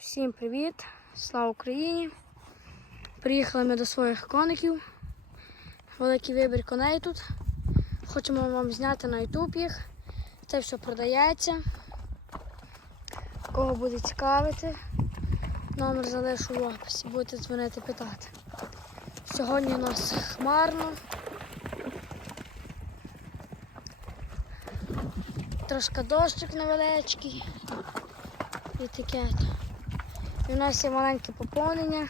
Всім привіт! Слава Україні! Приїхали ми до своїх коників. Великий вибір коней тут. Хочемо вам зняти на YouTube їх. Це все продається. Кого буде цікавити, номер залишу в описі, будете дзвонити питати. Сьогодні у нас хмарно. Трошки дощик невеличкий і таке. У нас є маленьке поповнення,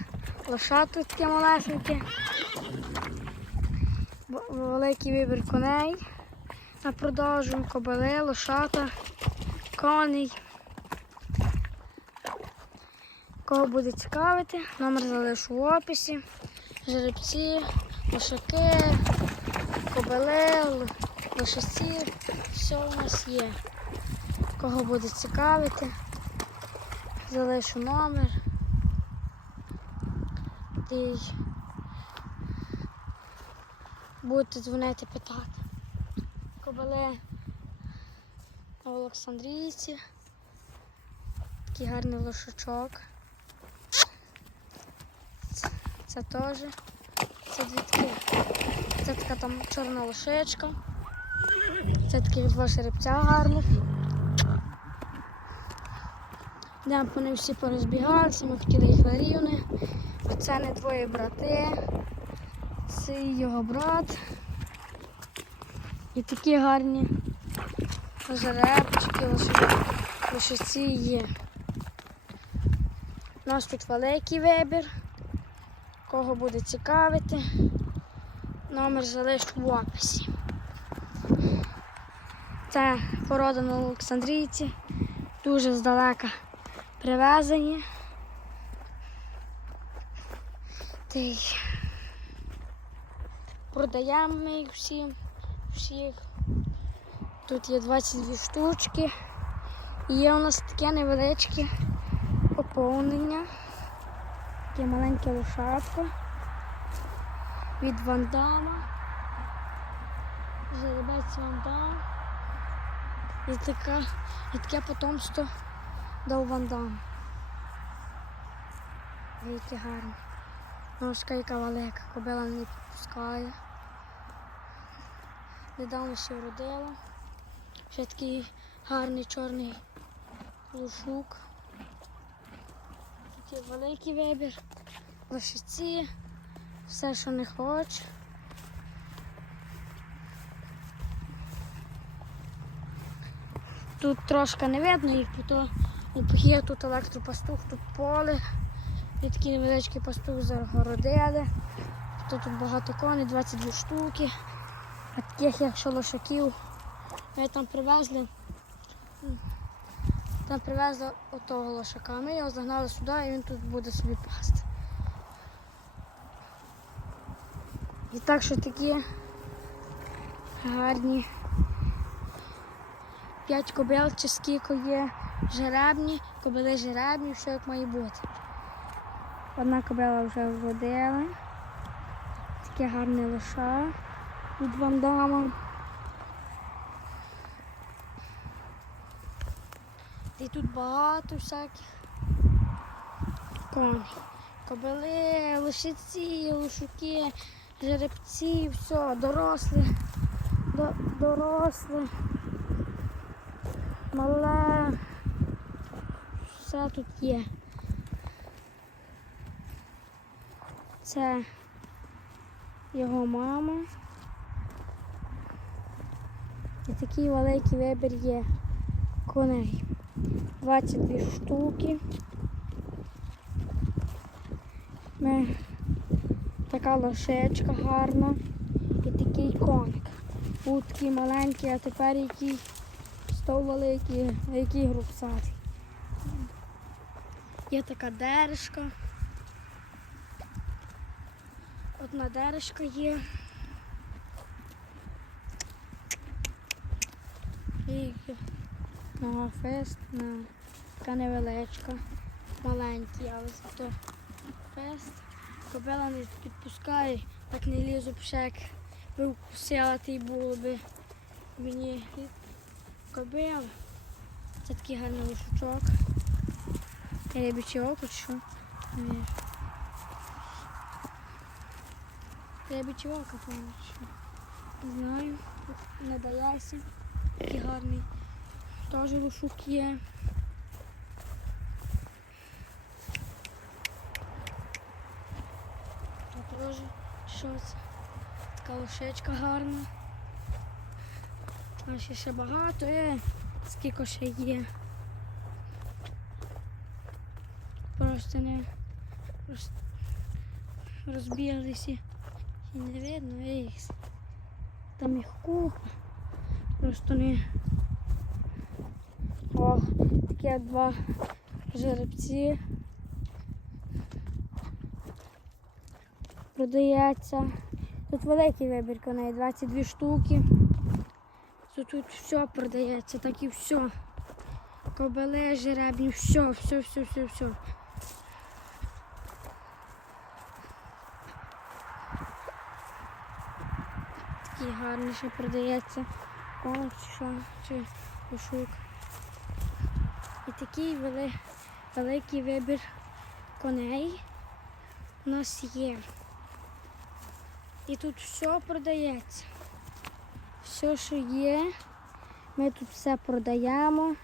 лошадки таке малесеньке, великий вибір коней на продажу, кобили, лошата, коней. Кого буде цікавити, номер залишу в описі. Жеребці, лошаки, кобили, лошаці, все у нас є. Кого буде цікавити, залишу номер. І будете дзвонити питати. Кобили на Олександрійці. Такий гарний лошачок. Це- теж. Це дві такі. Це така там чорна лошечка. Це такі два жеребця гарних. Де вони всі порозбігалися, ми хотіли їх на рівне. Це не двоє брати. Це його брат. І такі гарні жеребчики, лошиці є. У нас тут великий вибір. Кого буде цікавити, номер залишу в описі. Це порода на Олександрійці, дуже здалека привезені. Продаємо ми їх всі, всіх. Тут є 22 штучки. І Є у нас таке невеличке поповнення. Таке маленьке лошадко від вандама. Жеребець вандам. І, така, і таке потомство дав вандам. Яке гарне. Ножка яка велика, кобила не підпускає. Недавно ще вродила. Ще такий гарний чорний лушук. Є великий вибір, лошиці, все, що не хоче. Тут трошки не видно їх, бо є тут електропастух, тут поле. І такий невеличкий пастух загородили. Тут, тут багато коней, 22 штуки. А таких, якщо лошаків, ми там привезли. Там привезли отого лошака. Ми його загнали сюди і він тут буде собі пасти. І так що такі гарні. П'ять кобил чи скільки є жеребні, кобили жеребні, все як має бути. Одна кобила вже вводила. Таке гарне лоша від вандама. І тут багато всяких коней. Кобили, лошиці, лошуки, жеребці, все, дорослі, до, дорослі, мале. Все тут є. Це його мама. І такий великий вибір є коней. 22 штуки. Ми... Така лошечка гарна і такий коник. Був такий маленький, а тепер який став великий, який грубсатий. Є така дережка. Одна дережка є. І фест, на така невеличка, маленький, але зато фест. Кобила не підпускає, так не лізу як би вкусила, то було би мені кобила. Це такий гарний лошучок. Рябіче око що? Не вірю. Око, певно. Не знаю. Не дається. Такий гарний. Теж лошук є. Тут теж що це? Така лошечка гарна. А ще багато, е, скільки ще є. Просто не роз, розбіглися і не видно їх. Там їх купа. Просто не. О, такі два жеребці. Продається. Тут великий вибір коней, 22 штуки. Тут, тут все продається, так і все. Кобели, жеребні, все, все, все, все, все. Такий гарний ще продається. Чи що, чи пошук. І такий вели, великий вибір коней у нас є. І тут все продається. Все, що є, ми тут все продаємо.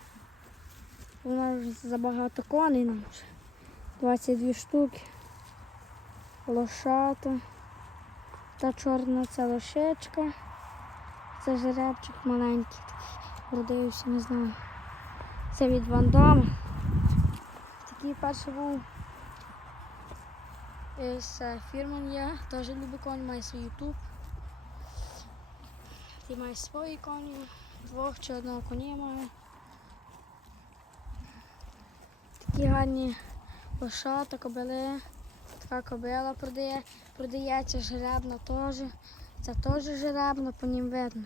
У нас забагато коней нам вже. 22 штуки. Лошата. Та чорна це лошечка. Це жеребчик маленький. Родився, не знаю. Це від Вандома. Такий перший був е, фірман є. Теж любить конь, має свій ютуб. Ти маєш свої коні, двох чи одного коня має. Такі гарні лошата, кобили. Така кобила продає, продається, жеребна теж. Це теж жеребна, по нім видно.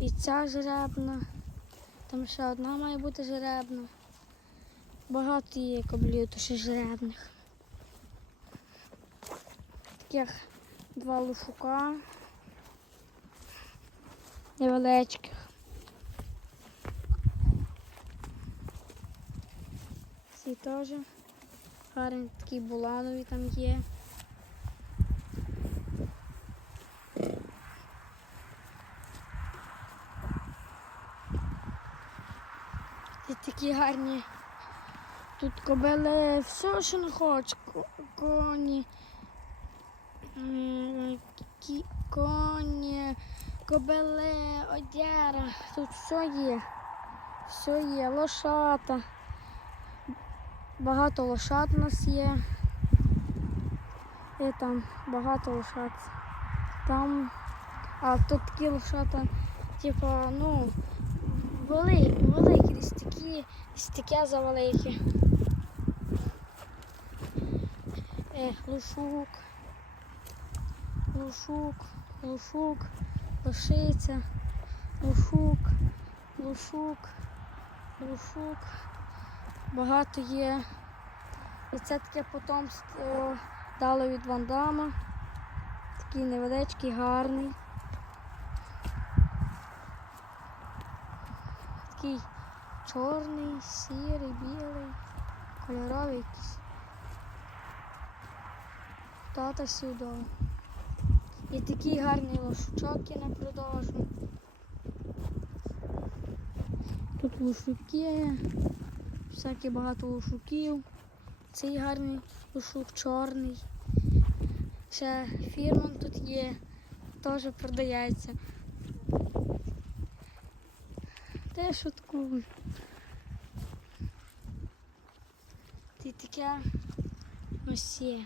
І ця жеребна. Там ще одна має бути жеребна. Багато є коблів, то ще жеребних. Таких два лушука. Невеличких. Ці теж. Гарні такі буланові там є. І такі гарні. Тут кобили все, що не хочеш. Коні. Коні, кобили, одяра. Тут все є. Все є. Лошата. Багато лошад у нас є. І там багато лошад. Там. А тут такі лошата, типу, ну, великі, великі, десь такі, десь такі завеликі. Е, лушук, лушук, лушук, лошиця, лушук, лушук, лушук. Багато є. І це таке потомство дало від Вандама. Такий невеличкий, гарний. Такий чорний, сірий, білий, кольоровий якийсь. Тата сюди. І такий гарний лошучок є на продажу. Тут лошуки, всякі багато лошуків. Цей гарний лошук чорний. Ще фірман тут є, теж продається. Я шуткую. Ти таке ось є.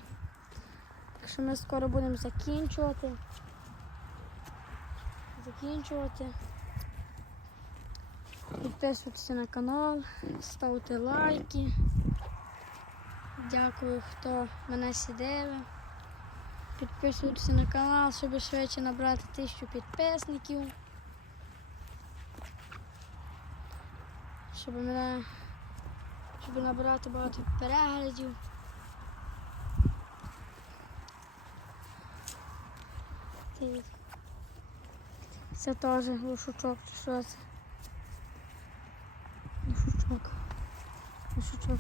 Що ми скоро будемо закінчувати. Закінчувати. Підписуйтесь на канал, ставте лайки. Дякую, хто мене сидив. Підписуйтесь на канал, щоб швидше набрати тисячу підписників. Щоб мене щоб набрати багато переглядів. değil. İşte taze, bu şu çok, şu az. Şu çok. Şu çok.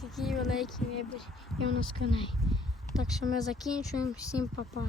Такие лайки, я бы у нас. Так що ми закінчуємо. Всім па-па.